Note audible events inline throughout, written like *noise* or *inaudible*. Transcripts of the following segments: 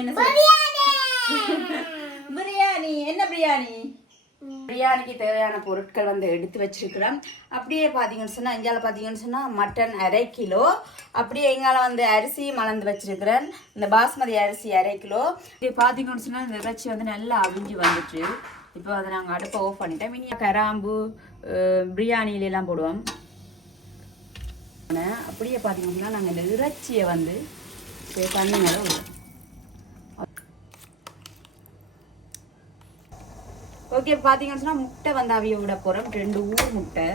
என்ன *laughs* பிரியாணி! என்ன பிரியாணி? பிரியாணிக்கு தேவையான பொருட்கள் வந்து எடுத்து வச்சிருக்கிறோம். அப்படியே பார்த்தீங்கன்னு சொன்னால் இங்கால பார்த்தீங்கன்னு சொன்னால் மட்டன் அரை கிலோ. அப்படியே எங்கால வந்து அரிசி மலர்ந்து வச்சிருக்கிறேன். இந்த பாஸ்மதி அரிசி அரை கிலோ. இது பார்த்தீங்கன்னு சொன்னால் இந்த இறைச்சி வந்து நல்லா அவிஞ்சு வந்துட்டு இப்போ அதை நாங்கள் அடுப்பை ஆஃப் பண்ணிட்டோம். இனி கராம்பு அஹ், பிரியாணியில எல்லாம் போடுவோம். அப்படியே பார்த்தீங்கன்னா நாங்கள் இந்த இறைச்சியை வந்து தண்ணி மேலே விடுவோம் ஓகே பார்த்தீங்கன்னு சொன்னால் முட்டை வந்து அவிய விட போகிறோம் ரெண்டு ஊர் முட்டை.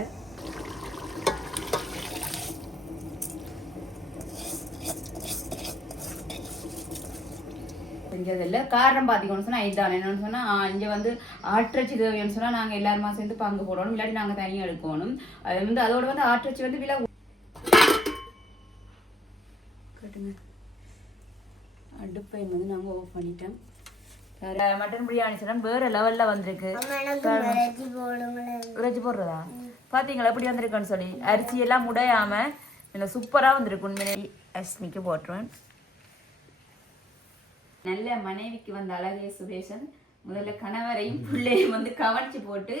செஞ்சதில்லை காரணம் பார்த்தீங்கன்னு சொன்னால் இதுதான். என்னன்னு சொன்னால் இங்கே வந்து ஆற்றச்சி தேவைன்னு சொன்னால் நாங்கள் எல்லாருமா சேர்ந்து பங்கு போடணும். இல்லாட்டி நாங்கள் தனியாக எடுக்கணும். அது வந்து அதோட வந்து ஆற்றச்சி வந்து விலை கட்டுங்க. அடுப்பை வந்து நாங்கள் ஆஃப் பண்ணிட்டோம். மட்டன் பிரியாணி சொன்னால் வேற லெவலில் வந்திருக்கு. இறைச்சி போடுறதா? பார்த்தீங்களா எப்படி வந்திருக்குன்னு சொல்லி? அரிசி எல்லாம் முடையாம இல்லை சூப்பராக வந்திருக்கு. உண்மையிலே அஸ்மிக்கு போட்டுருவேன். நல்ல மனைவிக்கு வந்த அழகே சுரேஷன் முதல்ல கணவரையும் பிள்ளையும் வந்து கவனிச்சு போட்டு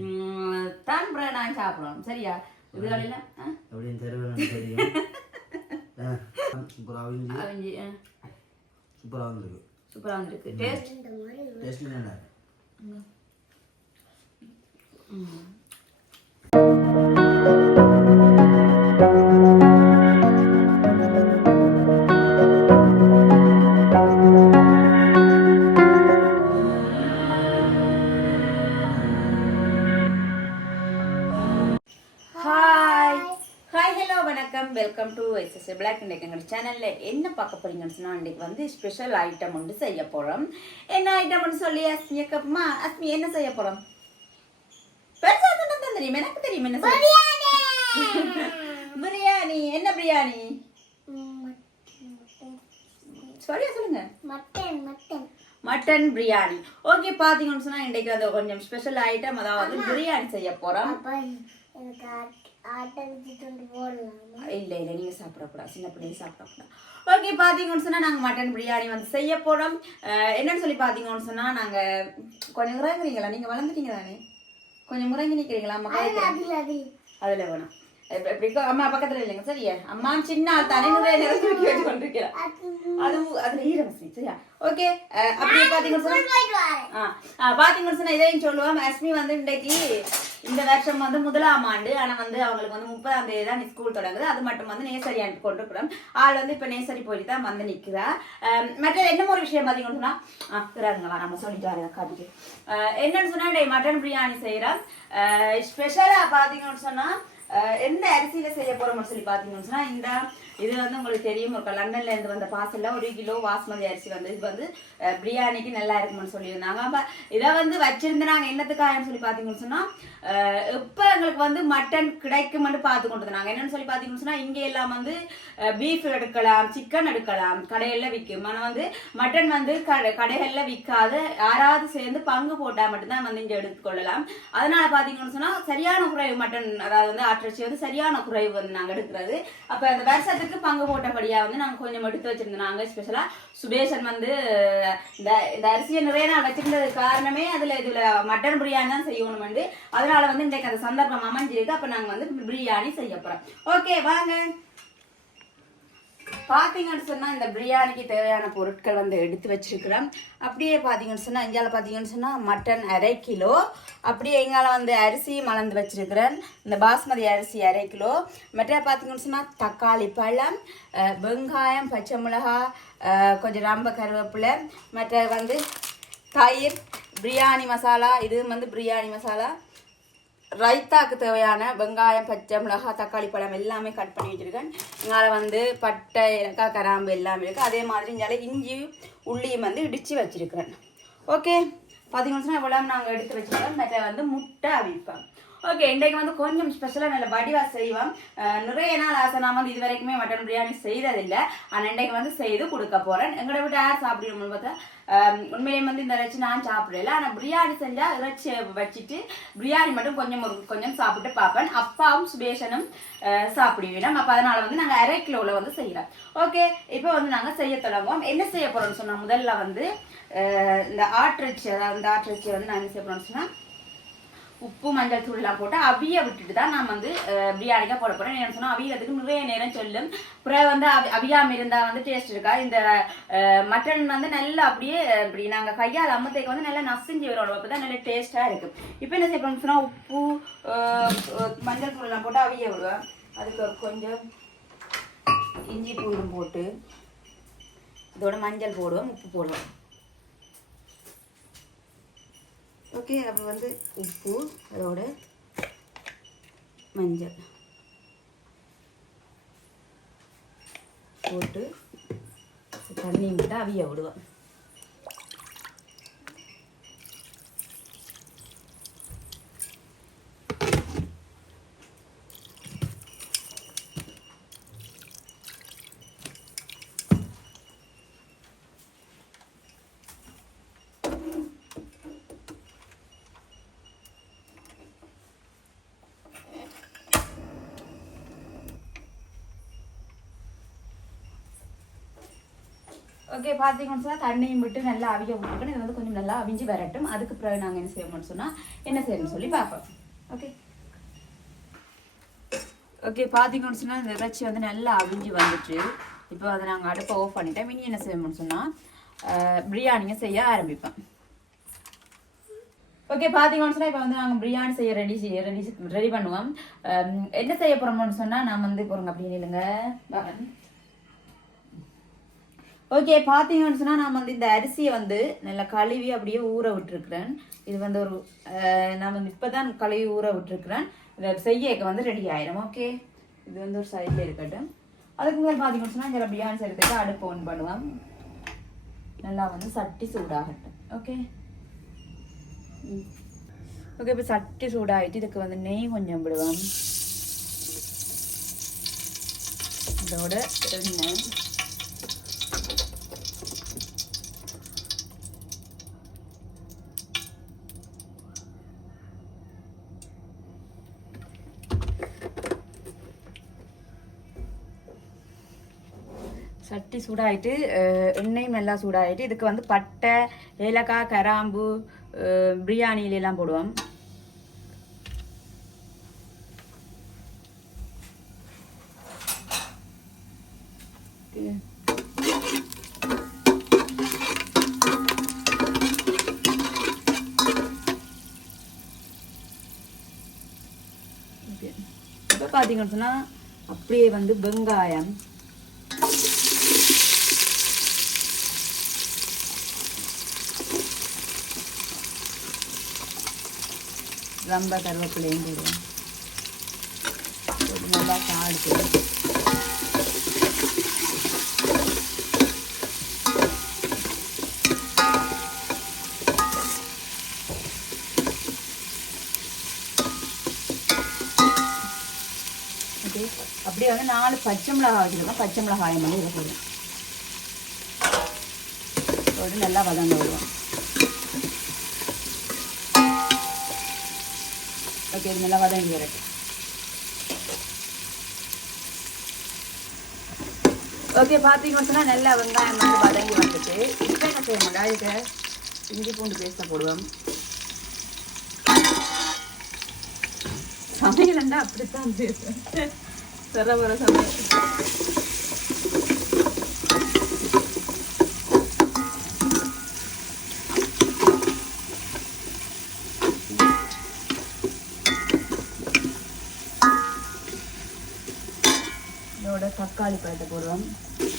உம், தான் நான் சாப்பிடுவோம் சரியா? இதுகளில் அப்படின்னு தெருவில் தெரியும். சூப்பராக அவங்க சூப்பராக வந்திருக்கு. டேஸ்ட் டேஸ்ட்ல நல்லா இருக்கு. வெல்கம் டு எஸ்எஸ் பிளாக் இன்றைக்கு எங்கள் சேனலில் என்ன பார்க்க போறீங்கன்னு சொன்னால் இன்றைக்கு வந்து ஸ்பெஷல் ஐட்டம் ஒன்று செய்ய போகிறோம் என்ன ஐட்டம்னு சொல்லி அஸ்மி அக்கம்மா அஸ்மி என்ன செய்ய போகிறோம் பெருசாக தான் தெரியும். எனக்கு தெரியும் என்ன பிரியாணி. என்ன பிரியாணி? சரியா சொல்லுங்க. Mutton mutton. Mutton biryani. Okay பார்த்தீங்கன்னு சொன்னால் இன்றைக்கு அது கொஞ்சம் ஸ்பெஷல் ஐட்டம் அதாவது பிரியாணி செய்ய போகிறோம் இல்லை இல்லை நீங்கள் சாப்பிடக்கூடாது. சின்ன பிள்ளைங்க சாப்பிடக்கூடாது. ஓகே பார்த்தீங்கன்னு சொன்னால் நாங்கள் மட்டன் பிரியாணி வந்து செய்ய போகிறோம் என்னன்னு சொல்லி பார்த்தீங்கன்னு சொன்னால் நாங்கள் கொஞ்சம் முறைங்கிறீங்களா நீங்கள் வளர்ந்துட்டீங்க தானே கொஞ்சம் முறைங்கி நிற்கிறீங்களா அதில். அதில் வேணும். எப்ப- எப்படி இருக்கோ? அம்மா பக்கத்தில் இல்லைங்க சரியா? அம்மா சின்ன ஆள் தானே நிறைய தூக்கி வச்சு கொண்டிருக்கிறேன் அது அதில் ஈரமசி சரியா? ஓகே அப்படியே பார்த்தீங்கன்னு சொன்னால் போயிட்டு பாத்தீங்கன்னு சொன்னா இதையும் சொல்லுவோம் அஸ்மி வந்து இன்றைக்கு இந்த வருஷம் வந்து முதலாம் ஆண்டு. ஆனா வந்து அவங்களுக்கு வந்து முப்பதாம் தேதி தான் ஸ்கூல் தொடங்குது. அது மட்டும் வந்து நேசரி ஆண்டு கொண்டிருக்கிறோம் ஆள் வந்து இப்ப நேசரி போய் தான் வந்து நிக்கிறா. ஆம், மற்ற என்ன ஒரு விஷயம் பாத்தீங்கன்னு சொன்னா ஆ இருக்கிறாங்களா நம்ம சொல்லிட்டு வரேன் காட்டிட்டு. ஆ, என்னன்னு சொன்னா இன்றைக்கு மட்டன் பிரியாணி செய்யறோம் ஸ்பெஷலா பாத்தீங்கன்னு சொன்னா எந்த அரிசியில செய்ய போறோம்னு சொல்லி பார்த்தீங்கன்னு சொன்னா இந்த இது வந்து உங்களுக்கு தெரியும். ஒரு லண்டன்ல இருந்து வந்த பார்சல்ல ஒரு கிலோ பாஸ்மதி அரிசி வந்து இது வந்து பிரியாணிக்கு நல்லா இருக்கும்னு சொல்லியிருந்தாங்க. அப்போ இதை வந்து வச்சிருந்து நாங்க என்னத்துக்காகன்னு சொல்லி பாத்தீங்கன்னு சொன்னா இப்போ எங்களுக்கு வந்து மட்டன் கிடைக்கும்னு பார்த்து கொண்டு இருந்தாங்க என்னன்னு சொல்லி பாத்தீங்கன்னு சொன்னா இங்க எல்லாம் வந்து பீஃப் எடுக்கலாம் சிக்கன் எடுக்கலாம் கடையில விற்கும். ஆனா வந்து மட்டன் வந்து கடை கடைகள்ல விற்காது யாராவது சேர்ந்து பங்கு போட்டா மட்டும்தான் வந்து இங்க எடுத்துக்கொள்ளலாம் அதனால பாத்தீங்கன்னு சொன்னா சரியான குறைவு மட்டன் அதாவது வந்து ஆட்டிறைச்சி வந்து சரியான குறைவு வந்து நாங்க எடுக்கிறது. அப்ப அந்த வருஷத்துக்கு பங்கு போட்டபடியா வந்து நாங்க கொஞ்சம் எடுத்து வச்சிருந்தோம். நாங்க ஸ்பெஷலா சுபேஷன் வந்து இந்த அரிசியை நிறைய நான் வச்சிருந்தது காரணமே அதுல இதுல மட்டன் பிரியாணி தான் செய்யணும் அதனால வந்து இன்றைக்கு அந்த சந்தர்ப்பம் அமைஞ்சிருக்கு. அப்ப நாங்க வந்து பிரியாணி செய்ய போறோம். ஓகே வாங்க. பார்த்தீங்கன்னு சொன்னால் இந்த பிரியாணிக்கு தேவையான பொருட்கள் வந்து எடுத்து வச்சிருக்கிறோம் அப்படியே பார்த்தீங்கன்னு சொன்னால் இங்கால பார்த்தீங்கன்னு சொன்னால் மட்டன் அரை கிலோ. அப்படியே எங்கால வந்து அரிசி மலர்ந்து வச்சிருக்கிறேன். இந்த பாஸ்மதி அரிசி அரை கிலோ. மற்ற பார்த்தீங்கன்னு சொன்னால் தக்காளி பழம் வெங்காயம் பச்சை மிளகாய் கொஞ்சம் ரொம்ப கருவேப்பிலை. மற்ற வந்து தயிர் பிரியாணி மசாலா இது வந்து பிரியாணி மசாலா. ரைத்தாக்கு தேவையான வெங்காயம் பச்சை மிளகாய் தக்காளி பழம் எல்லாமே கட் பண்ணி வச்சுருக்கேன். இங்கால வந்து பட்டை ஏலக்காய் கராம்பு எல்லாமே இருக்குது அதே மாதிரி இங்கால இஞ்சி உள்ளியும் வந்து இடித்து வச்சுருக்கிறேன். ஓகே பார்த்தீங்கன்னா இவ்வளோ நாங்கள் எடுத்து வச்சிருக்கோம். மற்ற வந்து முட்டை அவிப்பேன் ஓகே இன்றைக்கு வந்து கொஞ்சம் ஸ்பெஷலாக நல்ல வடிவாக செய்வோம். நிறைய நாள் ஆசை நான் வந்து இது வரைக்குமே மட்டன் பிரியாணி செய்ததில்லை. ஆனால் இன்றைக்கு வந்து செய்து கொடுக்க போகிறேன் எங்களை விட்டு யார் சாப்பிடணும்னு பார்த்தா உண்மையிலேயே வந்து இந்த இறைச்சி நான் சாப்பிடல. ஆனால் பிரியாணி செஞ்சால் இறைச்சி வச்சுட்டு பிரியாணி மட்டும் கொஞ்சம் ஒரு கொஞ்சம் சாப்பிட்டு பார்ப்பேன். அப்பாவும் சுபேஷனும் சாப்பிடுவேன். அப்போ அதனால் வந்து நாங்கள் அரை கிலோவில் வந்து செய்கிறோம் ஓகே இப்போ வந்து நாங்கள் செய்ய தொடங்குவோம். என்ன செய்ய போகிறோம்னு சொன்னால் முதல்ல வந்து இந்த ஆட்டிறைச்சி அதாவது இந்த ஆட்டிறைச்சியை வந்து நான் என்ன செய்ய போகிறோம்னு சொன்னால் உப்பு மஞ்சள் தூள்லாம் போட்டு அவிய விட்டுட்டு தான் நான் வந்து பிரியாணிக்காக போட போகிறேன் என்ன சொன்னால் அவியறதுக்கு நிறைய நேரம் சொல்லும். அப்புறம் வந்து அவி அவியாம இருந்தா வந்து டேஸ்ட் இருக்கா? இந்த மட்டன் வந்து நல்லா அப்படியே இப்படி நாங்கள் கையால் அம்மத்தைக்கு வந்து நல்லா நசிஞ்சு வரும். அப்பதான் நல்லா டேஸ்ட்டாக இருக்கு இப்போ என்ன செய்யணும் சொன்னால் உப்பு மஞ்சள் தூள்லாம் போட்டு அவிய விடுவேன். அதுக்கு கொஞ்சம் இஞ்சி பூண்டும் போட்டு இதோட மஞ்சள் போடுவோம் உப்பு போடுவோம் ஓகே அப்புறம் வந்து உப்பு அதோட மஞ்சள். போட்டு தண்ணி விட்டு அவிய விடுவேன். ஓகே பார்த்தீங்கன்னு சொன்னால் தண்ணியும் விட்டு நல்லா அவிய விட்டுருக்கணும். இது வந்து கொஞ்சம் நல்லா அவிஞ்சு வரட்டும். அதுக்கு பிறகு நாங்கள் என்ன செய்யணும்னு சொன்னால் என்ன செய்யணும்னு சொல்லி பார்ப்போம். ஓகே? ஓகே பார்த்தீங்கன்னு சொன்னால் இந்த இறைச்சி வந்து நல்லா அவிஞ்சு வந்துட்டு இப்போ அதை நாங்கள் அடுப்பை ஆஃப் பண்ணிட்டேன் மினி என்ன செய்யணும்னு சொன்னால் பிரியாணியை செய்ய ஆரம்பிப்பேன் ஓகே பார்த்தீங்கன்னு சொன்னால் இப்போ வந்து நாங்கள் பிரியாணி செய்ய ரெடி ரெடி ரெடி பண்ணுவோம். என்ன செய்ய போகிறோம்னு சொன்னால் நான் வந்து போகிறோங்க அப்படின்னு இல்லைங்க ஓகே பார்த்தீங்கன்னு சொன்னால் நான் வந்து இந்த அரிசியை வந்து நல்லா கழுவி அப்படியே ஊற விட்டுருக்குறேன். இது வந்து ஒரு நான் வந்து இப்போ தான் கழுவி ஊற விட்டுருக்குறேன். இதை செய்யக்க வந்து ரெடி ஆயிடும் ஓகே இது வந்து ஒரு சைடில் இருக்கட்டும். அதுக்கு முதல் பார்த்தீங்கன்னு சொன்னால் இங்கே பிரியாணி செய்கிறதுக்கு அடுப்பு ஒன் பண்ணுவேன் நல்லா வந்து சட்டி சூடாகட்டும் ஓகே ஓகே இப்போ சட்டி சூடாகிட்டு இதுக்கு வந்து நெய் கொஞ்சம் விடுவோம் இதோட எண்ணெய் சட்டி சூடாகிட்டு எண்ணெயும் நல்லா சூடாகிட்டு இதுக்கு வந்து பட்டை ஏலக்காய் கராம்பு அஹ், போடுவோம். இப்போ பார்த்தீங்கன்னு சொன்னால் அப்படியே வந்து வெங்காயம். ரொம்ப கருவேப்பிலையும் போடுவோம் நல்லா காடு ஓகே அப்படியே வந்து நாலு பச்சை மிளகாய் வச்சுருக்கோம் பச்சை மிளகாய் மாதிரி இதை போடுவோம். போட்டு நல்லா வதங்க விடுவோம். ஓகே இது நல்லா வதங்கி வரட்டும் ஓகே பார்த்தீங்கன்னு சொன்னால் நல்லா வெங்காயம் வந்து வதங்கி வந்துட்டு இப்போ என்ன செய்ய மாட்டா இதுக்கு இஞ்சி பூண்டு பேஸ்ட்டை போடுவோம். சமையல் அப்படித்தான் பேசுவேன் தர வர சமையல் இதோட தக்காளி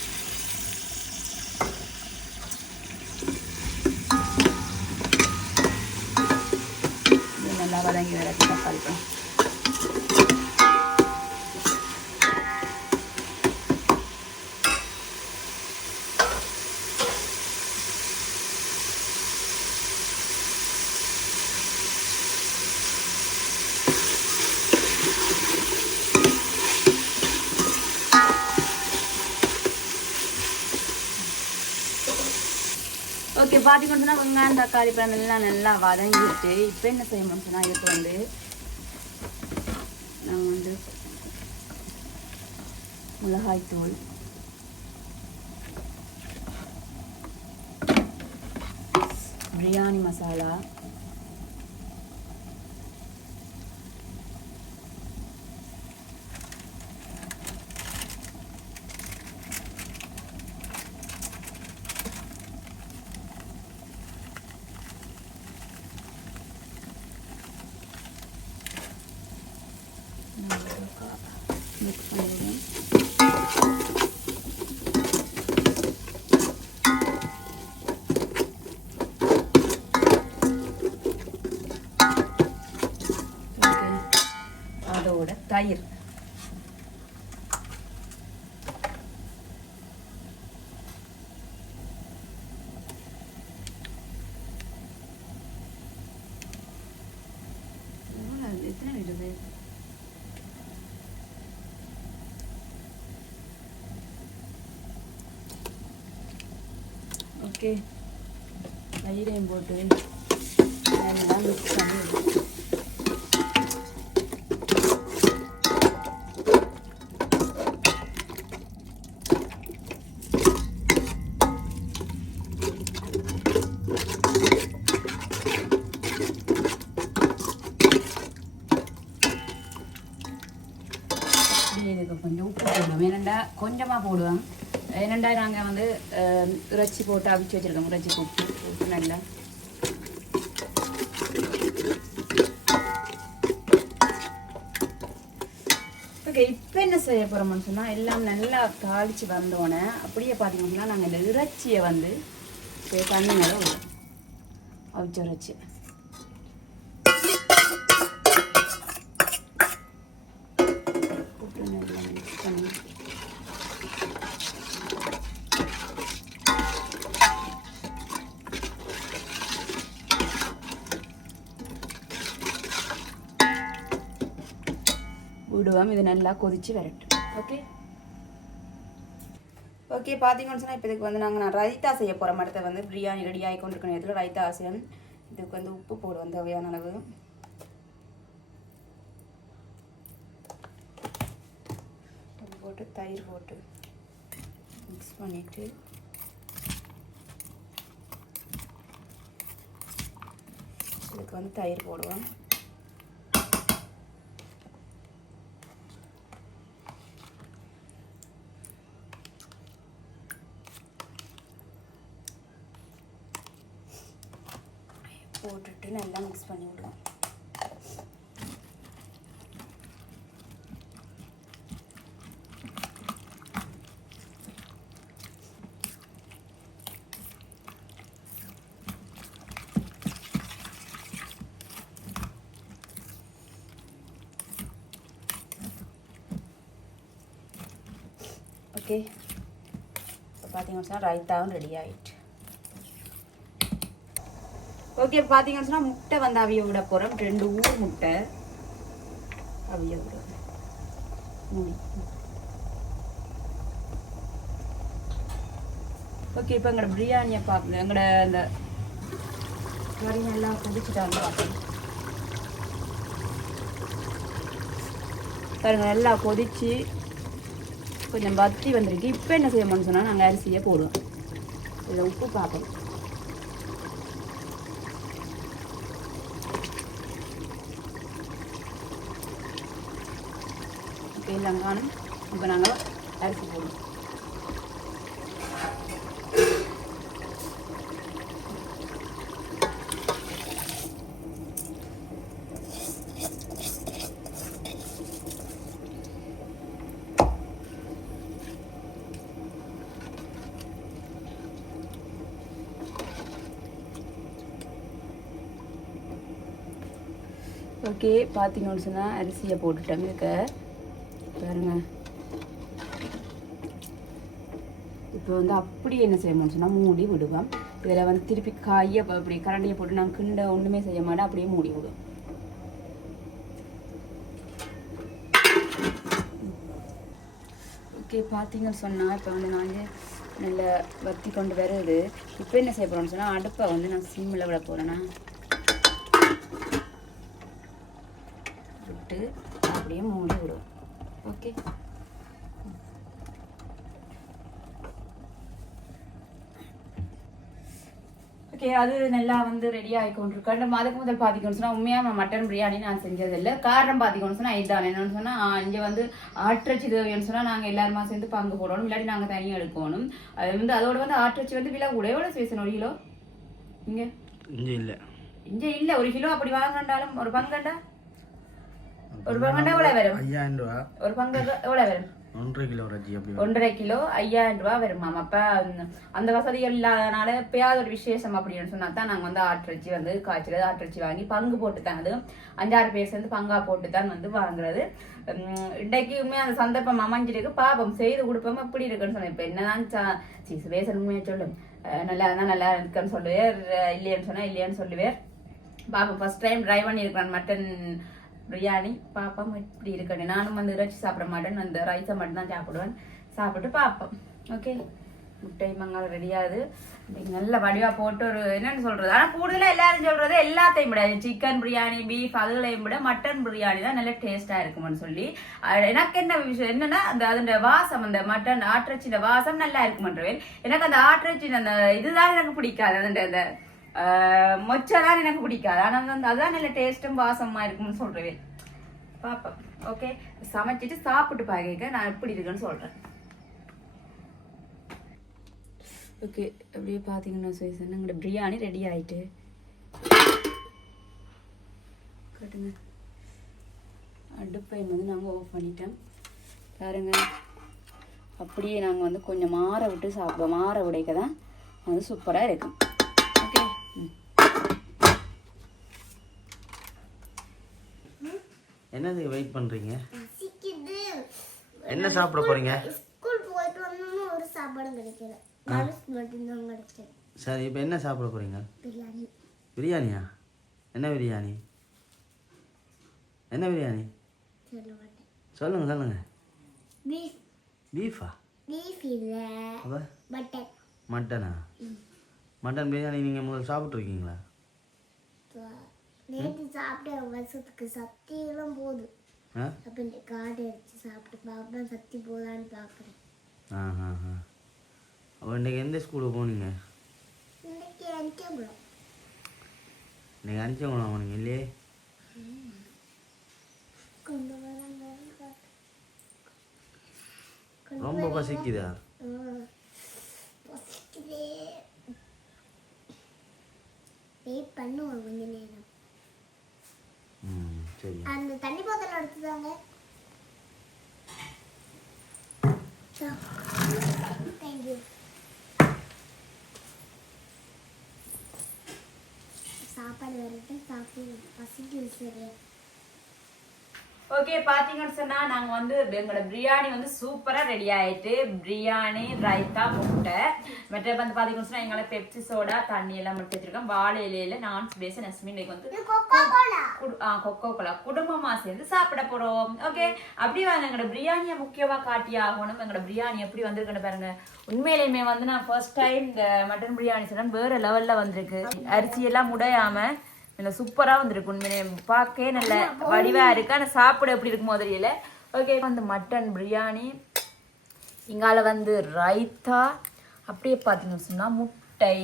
பார்த்தீங்கன்னு சொன்னால் வெங்காயம் தக்காளி பழம் நல்லா வதங்கிட்டு இப்போ என்ன செய்யணும்னு சொன்னால் இதுக்கு வந்து நான் வந்து மிளகாய் தூள் பிரியாணி மசாலா மிக்ஸ் பண்ணிடுவேன் ஓகே அதோட தயிர் எவ்வளவு? எத்தனை லிட்டரு ஓகே தயிரையும் போட்டு நல்லா மிக்ஸ் பண்ணி விடு. அப்படியே இதுக்கு கொஞ்சம் உப்பு போடுவோம் ஏனண்டா கொஞ்சமாக போடுவோம் ஏனண்டா நாங்கள் வந்து அஹ், இறைச்சி போட்டு அவிச்சு வச்சுருக்கோம் இறைச்சி போட்டு உப்பு நல்லா ஓகே இப்போ என்ன செய்ய போகிறோம்னு சொன்னால் எல்லாம் நல்லா தாளித்து வந்தோடனே அப்படியே பார்த்தீங்கன்னா நாங்கள் இந்த இறைச்சியை வந்து தண்ணி மேலே விடுவோம் அவிச்ச இறைச்சி விடுவோம் இது நல்லா கொதிச்சு வரட்டும் ஓகே ஓகே பார்த்தீங்கன்னு சொன்னால் இப்போ இதுக்கு வந்து நாங்கள் நான் ரைத்தா செய்ய போகிற மரத்தை வந்து பிரியாணி ரெடி ஆகி கொண்டிருக்கிற நேரத்தில் ரைத்தா செய்யணும் இதுக்கு வந்து உப்பு போடுவோம் தேவையான அளவு போட்டு தயிர் போட்டு மிக்ஸ் பண்ணிவிட்டு இதுக்கு வந்து தயிர் போடுவோம் போட்டுட்டு நல்லா மிக்ஸ் பண்ணி விடுவோம் ஓகே இப்போ பார்த்தீங்கன்னு சொன்னால் ரைத்தாவும் ரெடி ஆயிட்டு. ஓகே பார்த்தீங்கன்னு சொன்னால் முட்டை வந்து அவிய விட போகிறோம் ரெண்டு ஊர் முட்டை அவிய விட ஓகே இப்போ எங்களோட பிரியாணியை பார்க்குது எங்களோட அந்த கறி நல்லா கொதிச்சுட்டாங்க பார்க்கணும். பாருங்க நல்லா கொதிச்சு கொஞ்சம் வத்தி வந்திருக்கு. இப்போ என்ன செய்யணும்னு சொன்னால் நாங்கள் அரிசியை போடுவோம். இதில் உப்பு பார்ப்போம் இப்போ எல்லாம் இப்போ நாங்கள் அரிசி போடுவோம். ஓகே பார்த்தீங்கன்னு சொன்னால் அரிசியை போட்டுட்டோம் இருக்க பாருங்க. இப்போ வந்து அப்படி என்ன செய்யணும்னு சொன்னால் மூடி விடுவேன் இதில் வந்து திருப்பி காயை அப்ப அப்படி கரண்டியை போட்டு நான் கிண்ட ஒன்றுமே செய்ய மாட்டேன். அப்படியே மூடி விடுவோம். ஓகே பார்த்தீங்கன்னு சொன்னால் இப்போ வந்து நான் வந்து நல்லா வத்தி கொண்டு வருது இப்போ என்ன செய்ய போகிறோம்னு சொன்னால் அடுப்பை வந்து நான் சிம்மில் விட போகிறேன்னா விட்டு அப்படியே மூடி விடுவோம் ஓகே ஓகே அது நல்லா வந்து ரெடி ஆகி கொண்டிருக்கேன் நம்ம அதுக்கு முதல் பார்த்திக்கணும்னு சொன்னால் உண்மையாக மட்டன் பிரியாணி நான் செஞ்சதில்லை. காரணம் பார்த்திக்கணும்னு சொன்னால் இதுதான். என்னன்னு சொன்னால் இங்கே வந்து ஆற்றச்சி தேவைன்னு சொன்னால் நாங்கள் எல்லாருமா சேர்ந்து பங்கு போடணும். இல்லாட்டி நாங்கள் தனியாக எடுக்கணும். அது வந்து அதோட வந்து ஆற்றச்சி வந்து விலை கூட எவ்வளோ பேசணும் ஒரு கிலோ? இங்கே? இங்கே இல்லை. இங்கே இல்லை. ஒரு கிலோ அப்படி வாங்கண்டாலும் ஒரு பங்கண்டா ஒரு பங்கண்டா எவ்வளோ வரும் ஐயாயிரம் ரூபா ஒரு பங்கு எவ்வளோ வரும் ஒன்றரை கிலோ ரஜி ஒன்றரை கிலோ ஐயாயிரம் ரூபாய் வருமாம் அப்போ அந்த வசதிகள் இல்லாதனால எப்பயாவது ஒரு விசேஷம் அப்படின்னு சொன்னா தான் நாங்கள் வந்து ஆட்டிறைச்சி வந்து காய்ச்சல் ஆட்டிறைச்சி வாங்கி பங்கு போட்டு தான் அது அஞ்சாறு பேர் சேர்ந்து பங்கா போட்டு தான் வந்து வாங்குறது இன்றைக்குமே அந்த சந்தர்ப்பம் அமைஞ்சிருக்கு பாப்போம் செய்து கொடுப்போம் எப்படி இருக்குன்னு சொன்னேன் இப்போ என்னதான் சா- சி சுவேசன் உண்மையை சொல்லும் நல்லா இருந்தால் நல்லா இருக்குன்னு சொல்லுவேன் இல்லையான்னு சொன்னா இல்லையான்னு சொல்லுவேன் பாப்போம் ஃபர்ஸ்ட் டைம் ட்ரை பண்ணியிருக்கிறேன் மட்டன் பிரியாணி பார்ப்போம் இப்படி இருக்கணும் நானும் வந்து இறைச்சி சாப்பிட மாட்டேன். அந்த ரைஸை மட்டும் தான் சாப்பிடுவேன். சாப்பிட்டு பார்ப்போம். ஓகே முட்டை மங்காலம் ரெடியாது நல்ல வடிவாக போட்டு ஒரு என்னன்னு சொல்றது? ஆனால் கூடுதலாக எல்லாரும் சொல்றது எல்லாத்தையும் விட சிக்கன் பிரியாணி பீஃப் அதுகளையும் விட மட்டன் பிரியாணி தான் நல்ல டேஸ்ட்டாக இருக்கும்னு சொல்லி. எனக்கு என்ன விஷயம் என்னன்னா அந்த அதோட வாசம் அந்த மட்டன் ஆட்டிறைச்சியோட வாசம் நல்லா இருக்குமன்றவேன். எனக்கு அந்த ஆட்டிறைச்சி அந்த இதுதான் எனக்கு பிடிக்காது. அந்த அந்த மொச்சதான் எனக்கு பிடிக்காது. ஆனால் வந்து அதான் நல்ல டேஸ்ட்டும் வாசமாக இருக்கும்னு சொல்கிறேன் பார்ப்பேன் ஓகே சமைச்சிட்டு சாப்பிட்டு பார்க்க நான் எப்படி இருக்குன்னு சொல்கிறேன் ஓகே அப்படியே பார்த்தீங்கன்னா சுயசன் எங்களோட பிரியாணி ரெடி ஆகிட்டு கட்டுங்க. அடுப்பை வந்து நாங்கள் ஆஃப் பண்ணிட்டோம். பாருங்க. அப்படியே நாங்கள் வந்து கொஞ்சம் மாற விட்டு சாப்பிடுவோம். மாற உடைக்க தான் வந்து சூப்பராக இருக்கும் ஓகே ம் என்னது வெயிட் பண்ணுறீங்க என்ன சாப்பிட போகிறீங்க ஸ்கூல் போயிட்டு வந்தோம்னா ஒரு சாப்பாடும் கிடைக்கல. மனசு மட்டும்தான் கிடைச்சது. சரி இப்போ என்ன சாப்பிட போகிறீங்க பிரியாணி. பிரியாணியா? என்ன பிரியாணி? என்ன பிரியாணி? சொல்லுங்க சொல்லுங்க. பீஃப் பீஃபா பீஃப் இல்லை. மட்டன் மட்டனா மட்டன் பிரியாணி நீங்கள் முதல்ல சாப்பிட்ருக்கீங்களா நேற்று சாப்பிட்ட வருஷத்துக்கு சத்தியெல்லாம் போகுது. அப்போ இந்த காடை அடிச்சு சாப்பிட்டு பார்ப்பேன் சத்தி போதான்னு பார்க்குறேன். ஆ ஆ ஆ. அப்போ இன்றைக்கி எந்த ஸ்கூலுக்கு போனீங்க? எனக்கு போகிறோம் இன்றைக்கி அனுப்பிச்சவங்களா நீங்கள் இல்லையே? ரொம்ப பசிக்குதா? பசிக்குதே. வெயிட் பண்ணுவோம் கொஞ்ச நேரம். ம் சரி அந்த தண்ணி பாத்திரம் எடுத்துதாங்க தேங்க்யூ சாப்பாடு வரட்டு சாப்பிட்டு பசிக்குது சரி ஓகே பாத்தீங்கன்னு சொன்னா நாங்க வந்து எங்களோட பிரியாணி வந்து சூப்பரா ரெடி ஆயிட்டு பிரியாணி ரைத்தா முட்டை. மற்ற வந்து பாத்தீங்கன்னு சொன்னா எங்களை பெப்சி சோடா தண்ணி எல்லாம் மட்டும் வச்சிருக்கோம். வாழை இலையில நான் பேச நஸ்மி இன்னைக்கு வந்து ஆ, கொக்கோ கோலா குடும்பமா சேர்ந்து சாப்பிட போறோம். ஓகே அப்படி வாங்க எங்களோட பிரியாணியை முக்கியமா காட்டி ஆகணும். எங்களோட பிரியாணி எப்படி வந்திருக்குன்னு பாருங்க. உண்மையிலேயுமே வந்து நான் ஃபர்ஸ்ட் டைம் இந்த மட்டன் பிரியாணி சொன்னா வேற லெவல்ல வந்திருக்கு. அரிசி எல்லாம் உடையாம நல்ல சூப்பரா வந்திருக்கு உண்மையிலே. பார்க்கவே நல்ல வடிவா இருக்கு. ஆனா சாப்பிட எப்படி இருக்குமோ தெரியல. ஓகே வந்து மட்டன் பிரியாணி இங்கால வந்து ரைத்தா அப்படியே பார்த்தீங்கன்னு சொன்னா முட்டை.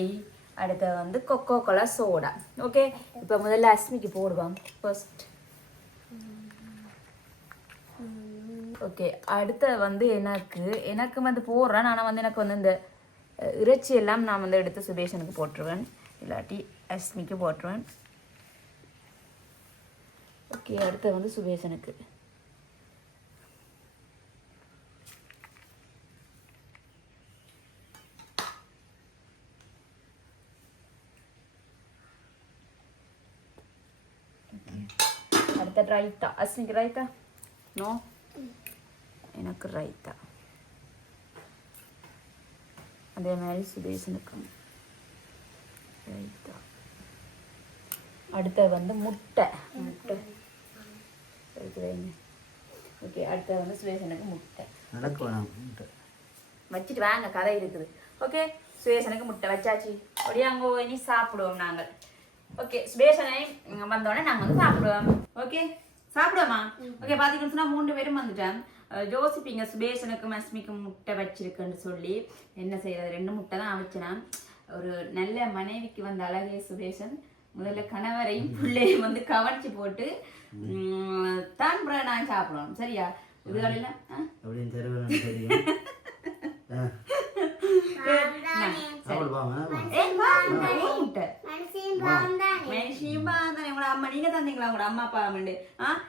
அடுத்து வந்து கொக்கோ கோலா சோடா ஓகே இப்போ முதல்ல அஸ்மிக்கு போடுவோம். ஃபர்ஸ்ட் ஓகே அடுத்த வந்து எனக்கு எனக்கு வந்து போடுறேன். ஆனால் வந்து எனக்கு வந்து இந்த இறைச்சி எல்லாம் நான் வந்து எடுத்து சுபேஷனுக்கு போட்டுருவேன். இல்லாட்டி அஸ்மிக்கு போட்டுருவேன். ஓகே அடுத்து வந்து சுபேஷனுக்கு. அடுத்த ரைத்தா. அஸ்மிக்கு ரைத்தா? நோ? எனக்கு ரைத்தா. அதே மாதிரி சுதேசனுக்கும் ரைத்தா. அடுத்த வந்து முட்டை. முட்டை. எடுத்து வைங்க. ஓகே அடுத்த வந்து சுதேசனுக்கு முட்டை. நடக்க வேணாம் வச்சுட்டு வாங்க கதை இருக்குது. ஓகே சுயேசனுக்கு முட்டை வச்சாச்சு. அப்படியே அங்கே இனி சாப்பிடுவோம் நாங்கள் ஓகே சுபேஷனை வந்தோடனே நாங்கள் வந்து சாப்பிடுவோம். ஓகே சாப்பிடுவோமா? ஓகே பார்த்தீங்கன்னு சொன்னா மூணு பேரும் வந்துட்டேன் அஹ் யோசிப்பீங்க சுபேஷனுக்கு மஸ்மிக்கும் முட்டை வச்சிருக்குன்னு சொல்லி என்ன செய்யறது? ரெண்டு முட்டை தான் அவிச்சனா. ஒரு நல்ல மனைவிக்கு வந்த அழகே சுபேஷன் முதல்ல கணவரையும் பிள்ளையும் வந்து கவனிச்சு போட்டு தான் நான் சாப்பிடணும். சரியா? இதுகளில் அப்படின்னு தெருவில் தெரியும். *laughs*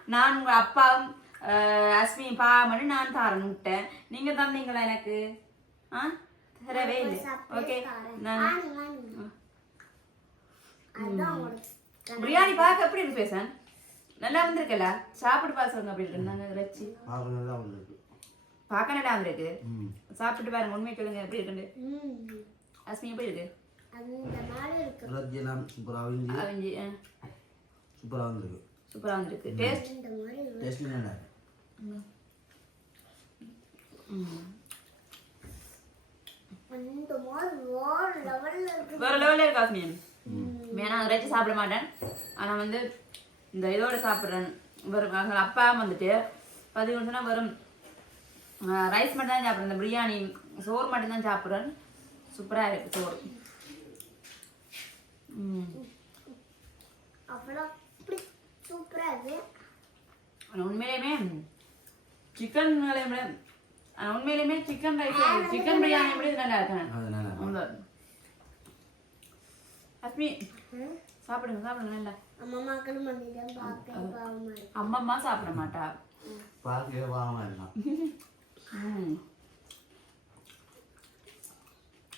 நான் உங்க அப்பாவும் அஹ், அஸ்மியும் பாவமண்டு நான் தாரன் முட்டை நீங்க தந்தீங்களா எனக்கு? ஆ? தரவே இல்லை. ஓகே. பிரியாணி பார்க்க எப்படி இருக்கு பேசன்? நல்லா வந்திருக்கல? சாப்பிட்டு பாசங்க அப்படி இருக்கு நாங்க இறைச்சி பார்க்க நல்லா வந்திருக்கு. சாப்பிட்டு பாருங்க உண்மை சொல்லுங்க எப்படி இருக்குன்னு. ம். அஸ்மி எப்படி இருக்கு? இருக்கு. சூப்பராக வந்திருக்கு. சூப்பரா வந்திருக்கு. டேஸ்ட் இருக்கு. டேஸ்ட்லி நல்லா இருக்கு. வேற லெவல்ல இருக்கு. வேற லெவலில் இருக்கு அஸ்மி வேணா இறைச்சி சாப்பிட மாட்டேன். ஆனா வந்து இந்த இதோட சாப்பிட்றேன். வெறும் எங்கள் அப்பா வந்துட்டு பதிவு சொன்னா வெறும் ரைஸ் மட்டும் தான் சாப்பிட்றேன். இந்த பிரியாணி சோறு மட்டும் தான் சாப்பிட்றேன். சூப்பரா இருக்கு சோறு. உண்மையிலேயுமே சிக்கன் உண்மையிலேயுமே சிக்கன் ரைஸ் சிக்கன் பிரியாணி எப்படி நல்லா இருக்கேன். அது நல்லா இருக்கு. அஸ்மி. சாப்பிடுங்க சாப்பிடுங்க அம்மா பாவமா சாப்பிட மாட்டா. பார்க்கவே பாவமாக இருக்கலாம் ம்.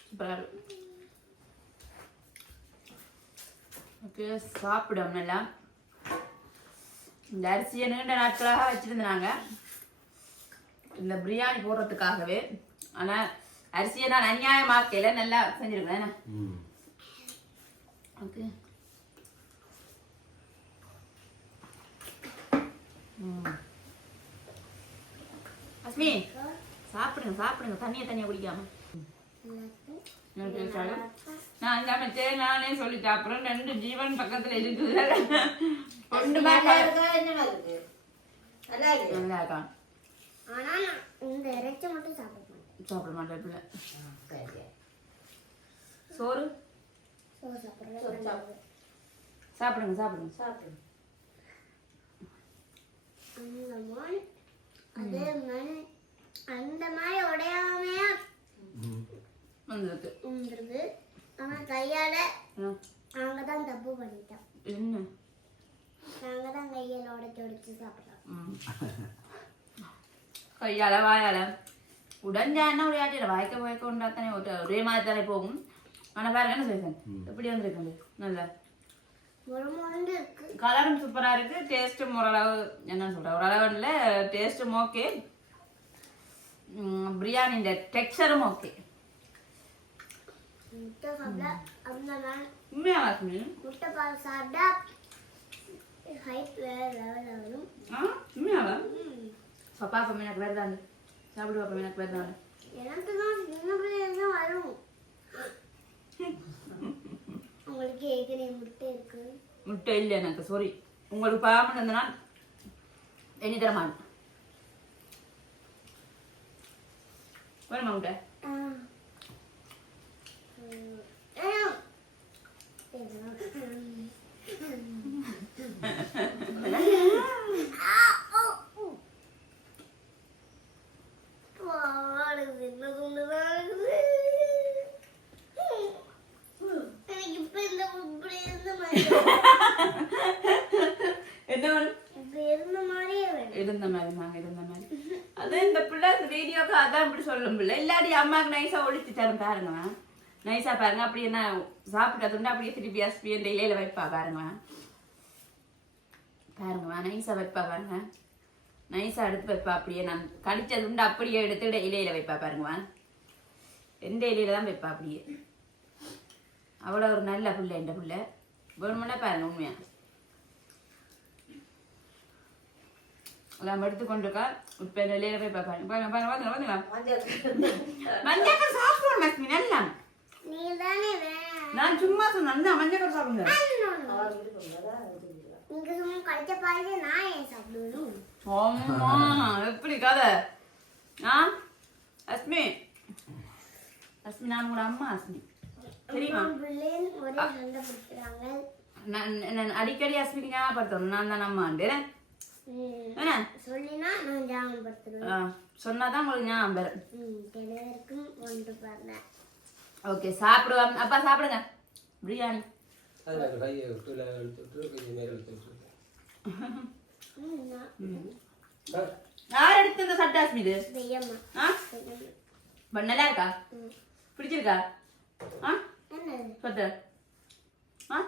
சூப்பரா இருக்கு. ஓகே சாப்பிடும் நல்லா. இந்த அரிசியை நீண்ட நாட்களாக வச்சுருந்தாங்க. இந்த பிரியாணி போடுறதுக்காகவே. ஆனால் அரிசியை நான் அநியாயமாக்கையில் நல்லா செஞ்சுருக்கேன். ம். ஓகே. அஸ்மி சாப்பிடுங்க சாப்பிடுங்க. தண்ணியை தண்ணியை குடிக்காம. நான் இந்த அமைச்சே நானே சொல்லி சாப்பிடுறேன் ரெண்டு ஜீவன் பக்கத்துல இருக்குது. நல்லா இருக்கான் ஆனா இந்த இறைச்சி மட்டும் சாப்பிட மாட்டேன். சாப்பிட மாட்டேன் சோறு? சாப்பிடுங்க சாப்பிடுங்க. சாப்பிடுங்க அந்த மாதிரி அதே மாதிரி அந்த மாதிரி உடையாம ம் வந்திருக்கு இருந்திருக்கு ஆனா கையால ஆ, தான் தப்பு பண்ணிட்டோம் என்ன? நாங்க தான் கையால உடைச்சு உடைச்சு சாப்பிடுறோம் வாயால. உடஞ்சா என்ன வாய்க்க வாய்க்க உண்டா தானே ஒரே மாதிரி தானே போகும். ஆனா பாருங்க என்ன செய்யுங்க எப்படி வந்திருக்கு? நல்லா. கலரும் சூப்பரா இருக்கு. டேஸ்ட்டும் ஓரளவு என்ன சொல்ற? ஓரளவு இல்லை. டேஸ்ட்டும் ஓகே பிரியாணின்ற டெக்ஸ்சரும் ஓகே முட்டை சாப்பிட அந்த நாள். உண்மையா லக்ஷ்மி முட்டை பால் சாப்பிட்டா ஹைட் வேற லெவலில் வரும் ஆ உண்மையாவா. பப்பா அப்போ எனக்கு வருதாங்க சாப்பிடு பாப்பா எனக்கு வருதாங்க எனக்கு தான் சின்ன பிள்ளைங்க வரும். உங்களுக்கு ஏற்கனவே முட்டை இருக்கு முட்டை இல்லை எனக்கு சாரி உங்களுக்கு பாவம் இருந்தனா எண்ணி தர மாட்டேன் வேணுமா முட்டை ஆ. ம். ஆ. ஆ, ஓ, ஓ. பாடுது, என்ன கொண்டுதான் இருக்குது. எனக்கு இப்ப இந்த இப்படி இருந்த மாதிரி என்ன வேணும் இருந்த வேணும். இருந்த மாதிரி அது இந்த பிள்ளை வீடியோக்கு அதான் இப்படி சொல்லும் பிள்ளை. இல்லாட்டி அம்மாவுக்கு நைஸா ஒழிச்சு தரும் பாருங்க நைஸா பாருங்க. அப்படியே நான் சாப்பிட்டதுண்டு அப்படியே திருப்பி அஸ்பி இந்த இலையில வைப்பா பாருங்க பாருங்க நைஸா வைப்பா பாருங்க. நைஸா எடுத்து வைப்பா அப்படியே. நான் கடிச்சது உண்டு அப்படியே எடுத்து இலையில வைப்பா பாருங்க எந்த இலையில தான் வைப்பா அப்படியே. அவ்வளோ ஒரு நல்ல பிள்ளை இந்த பிள்ளை. வேணுமென்னா பாருங்க உண்மையா. நம்ம எடுத்து கொண்டிருக்கா. இப்போ நிலையில போய் பார்ப்பேன் பாருங்க பாருங்க பாருங்க பாருங்க. மஞ்சள் சாப்பிடுவோம் லட்சுமி நல்லா. தானே நான் சும்மா சொன்னேன் மஞ்சள் சாப்பிடுங்க. நீங்க சும்மா நான் ஏன் எப்படி கதை? ஆ? அஸ்மி. அஸ்மி நான் உங்களோட அம்மா அஸ்மி. தெரியுமா நான் அடிக்கடி அஸ்மிக்கு ஞாபகப்படுத்தணும் நான் தான் அம்மாண்டு என்ன? சொல்லினா நான் ஞாபகப்படுத்துறேன் ஆ, சொன்னாதான் உங்களுக்கு ஞாபகம் வரும். ஓகே சாப்பிடுவோம். அப்பா சாப்பிடுங்க. பிரியாணி. யார் எடுத்து இந்த சட்டை அஸ்மி இது? நல்லா இருக்கா. பிடிச்சிருக்கா? ஆ? என்னது? சொட்டு ஆ?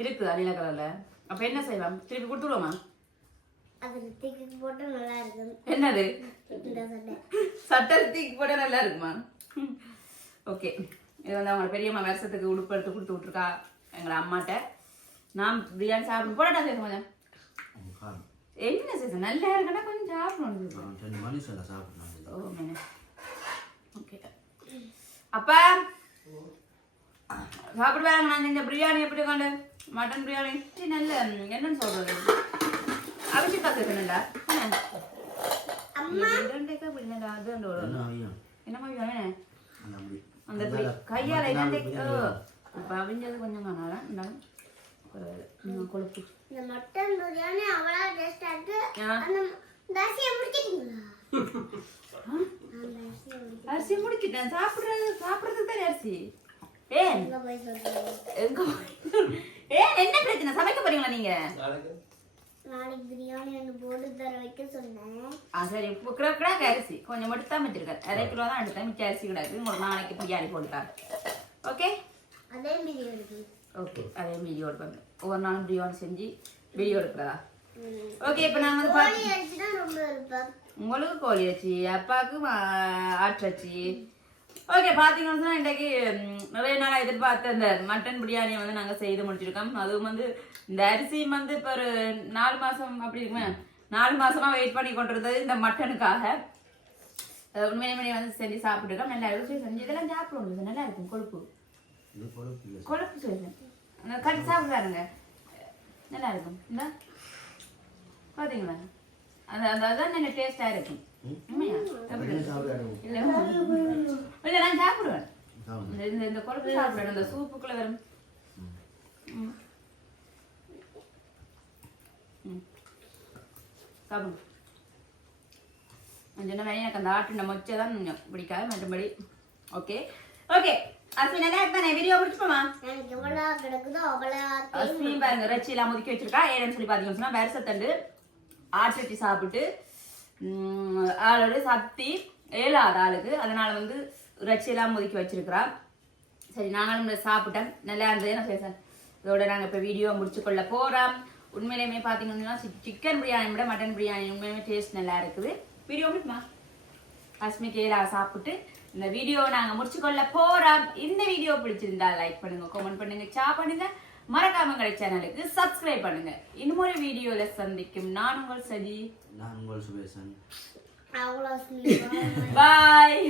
இருக்குதா நீல கலர்ல அப்ப என்ன செய்யலாம் திருப்பி கொடுத்துருவோமா அது திக்கு போட்டு நல்லா இருக்கும். என்னது? சட்டை. தூக்கி போட நல்லா இருக்குமா? ஓகே. இது வந்து அவங்க பெரியம்மா வருஷத்துக்கு உடுப்பு எடுத்து கொடுத்து விட்ருக்கா எங்களை அம்மாட்ட. நான் பிரியாணி சாப்பிடும் போடட்டா சேர்த்து கொஞ்சம். என்ன சேர்த்து நல்லா இருக்குன்னா கொஞ்சம் சாப்பிடணும். ஓ ஓகே அப்பா சாப்பிடுவாங்க நான் இந்த பிரியாணி எப்படி கொண்டு மட்டன் பிரியாணி. நல்ல என்னன்னு சொல்றது? என்னமா வேணும் அந்த கையால இப்போ அவிஞ்சது கொஞ்சம் காணாதான் கொழுப்பு. இந்த மட்டன் பிரியாணி அவ்வளோ டேஸ்டா இருக்கு. தசியை முடிச்சிட்டீங்களா? அரிசி முடிச்சிட்டேன். சாப்பிடுறது சாப்பிடுறதுக்கு தான் அரிசி? ஏன்? எங்க ஏன்? என்ன பிரச்சனை? சமைக்க போறீங்களா நீங்க? நாளைக்கு. நாளைக்கு பிரியாணி ஒன்று போட்டு தர வைக்க சொன்னேன். ஆ சரி. இப்போ கிடாக்கு அரிசி. கொஞ்சம் மட்டும் தான் வச்சிருக்காரு. அரை கிலோ தான் எடுத்தேன். மிச்ச அரிசி கிடாக்கு உங்களுக்கு நாளைக்கு பிரியாணி போட்டுட்டார் ஓகே? அதே பிரியாணி ஓகே. அதே வீடியோ எடுப்பாங்க ஒவ்வொரு நாளும் பிரியாணி செஞ்சு வீடியோ எடுக்கிறதா. ஓகே இப்போ நான் வந்து உங்களுக்கு கோழி அச்சி அப்பாவுக்கு மா- ஆட்டச்சி ஓகே பார்த்தீங்கன்னு சொன்னா இன்றைக்கு நிறைய நாள் எதிர்பார்த்த இந்த மட்டன் பிரியாணியை வந்து நாங்கள் செய்து முடிச்சிருக்கோம். அதுவும் வந்து இந்த அரிசியும் வந்து இப்போ ஒரு நாலு மாதம் அப்படி இருக்குமே நாலு மாசமா வெயிட் பண்ணி கொண்டிருந்தது இந்த மட்டனுக்காக. அஹ் உண்மையிலே வந்து செஞ்சு சாப்பிட்டுருக்கோம். நல்லா ருசி செஞ்சு இதெல்லாம் சாப்பிடுவோம். நல்லா இருக்கும். கொழுப்பு. கொழுப்பு இல்லை. கொழுப்பு சொல்லு கட்டி சாப்பிடுறாருங்க. நல்லா இருக்கும். இந்த. பார்த்தீங்களா அந்த அந்த அதான் நல்ல டேஸ்டாக இருக்கும். உண்மையா? இல்லை இல்லை நான் சாப்பிடுவேன். சாப்பிடுங்க இந்த இந்த இந்த கொழுப்பு சாப்பிடுவேன். இந்த சூப்புக்குள்ள வரும். ம். ம். சாப்பிடுங்க நான் சொன்ன மாதிரி எனக்கு அந்த ஆட்டு மொச்சை தான் கொஞ்சம் பிடிக்காது மற்றபடி ஓகே ஓகே அஸ்வின் நல்லா இருந்தானே வீடியோ பிடிச்சுப்போமா எனக்கு எவ்வளோ கிடக்குதோ அவ்வளோ அஸ்வினி பாருங்க இறைச்சி எல்லாம் ஒதுக்கி வச்சிருக்கா. ஏன்னு சொல்லி பார்த்தீங்கன்னு சொன்னா வருஷத்தண்டு ஆட்டுச்சி சாப்பிட்டு ஆளோட சக்தி ஏழாத ஆளுக்கு. அதனால வந்து இறைச்சி ஒதுக்கி வச்சிருக்கிறா. சரி நாங்களும் சாப்பிட்டேன் நல்லா இருந்தது. நான் பேசுறேன் இதோட நாங்கள் இப்போ வீடியோ முடிச்சு கொள்ள போகிறோம் உண்மையிலேயுமே பார்த்தீங்கன்னா சிக்கன் பிரியாணி விட மட்டன் பிரியாணி உண்மையுமே டேஸ்ட் நல்லா இருக்குது. வீடியோ முடிக்குமா அஸ்மி கேலா சாப்பிட்டு இந்த வீடியோ நாங்கள் முடிச்சு கொள்ள போகிறோம் இந்த வீடியோ பிடிச்சிருந்தா லைக் பண்ணுங்க கமெண்ட் பண்ணுங்க சா பண்ணுங்க. மறக்காம எங்களை சேனலுக்கு சப்ஸ்கிரைப் பண்ணுங்க. இன்னும் ஒரு வீடியோல சந்திக்கும். நான் உங்கள் சஜி. நான் உங்கள் சுபேசன். பாய்